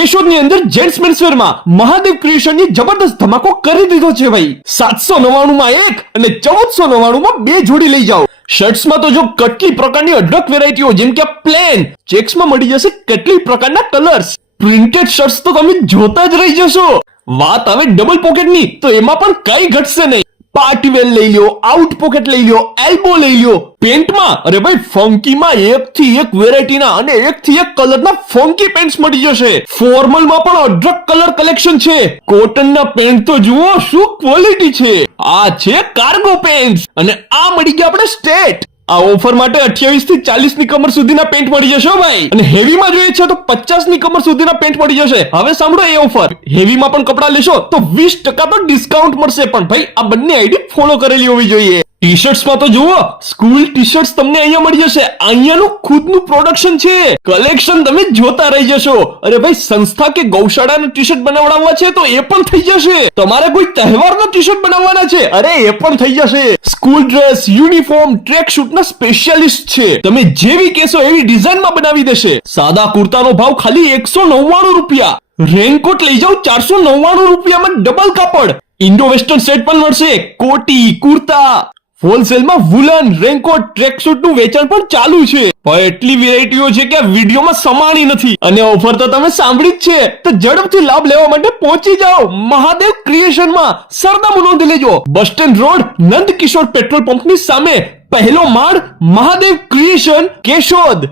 કેશોદની અંદર જેન્ટ્સ મેન્સવેરમાં મહાદેવ ક્રિએશનની જબરદસ્ત ધમાકો કરી દીધો છે ભાઈ। 799 માં એક અને 1499 માં બે જોડી લઈ જાઓ। શર્ટ્સમાં તો જો કેટલી પ્રકારની અઢળક વેરાયટીઓ, જેમ કે પ્લેન, ચેક્સમાં મળી જશે કેટલી પ્રકારના કલર્સ, પ્રિન્ટેડ શર્ટ્સ તો તમે જોતા જ રહી જશો। વાત આવે ડબલ પોકેટની તો એમાં પણ કઈ ઘટશે નહીં। પાર્ટી વેર લઈ લ્યો, આઉટ પોકેટ લઈ લ્યો, એલ્બો લઈ લ્યો। પેન્ટમાં અરે ભાઈ ફંકીમાં એક થી એક વેરાયટીના અને એક થી એક કલરના ફંકી પેન્ટ્સ મળી જશે। ફોર્મલમાં પણ અઢળક કલર કલેક્શન છે। કોટનના પેન્ટ તો જુઓ શું ક્વોલિટી છે। આ છે કાર્ગો પેન્ટ્સ અને આ મળી ગયા આપણે સ્ટેટ। આ ઓફર માટે 28 થી 40 ની કમર સુધીના પેન્ટ મળી જશે ભાઈ, અને હેવીમાં જોઈએ છે તો 50 ની કમર સુધીના પેન્ટ મળી જશે। હવે સાંભળો એ ઓફર, હેવીમાં પણ કપડા લેશો તો 20% તો ડિસ્કાઉન્ટ મળશે, પણ ભાઈ આ બંને આઈડી ફોલો કરેલી હોવી જોઈએ। ટી શર્ટ્સમાં તો જુઓ સ્કૂલ ટી શર્ટ્સ તમને અહીંયા મળી જશે। અહીંયાનું ખુદનું પ્રોડક્શન છે, કલેક્શન તમે જોતા રહી જશો। અરે ભાઈ સંસ્થા કે ગૌશાળાના ટી શર્ટ બનાવડાવવા છે તો એ પણ થઈ જશે। તમારે કોઈ તહેવારનો ટી શર્ટ બનાવવાના છે, અરે એ પણ થઈ જશે। સ્કૂલ ડ્રેસ, યુનિફોર્મ, ટ્રેક શૂટના સ્પેશિયાલિસ્ટ છે, તમે જેવી કહેશો એવી ડિઝાઇનમાં બનાવી દેશે। સાદા કુર્તાનો ભાવ ખાલી 199 રૂપિયા, રેનકોટ લઈ જાઓ 499 રૂપિયામાં ડબલ કાપડ। ઇન્ડો વેસ્ટર્ન સેટ પણ મળશે, કોટી, કુર્તા। હોલસેલમાં વુલન, રેનકોટ, ટ્રેકસૂટનું વેચાણ પણ ચાલુ છે, પણ એટલી વેરાયટીઓ છે કે વિડીયોમાં સમાણી નથી। અને ઓફર તો તમે સાંભળી જ છે, તો ઝડપથી લાભ લેવા માટે પહોંચી જાઓ મહાદેવ ક્રિએશનમાં। સરનામું નોંધી લેજો, બસ સ્ટેન્ડ રોડ, નંદ કિશોર પેટ્રોલ પંપની સામે, પહેલો માળ, મહાદેવ ક્રિએશન, કેશોદ।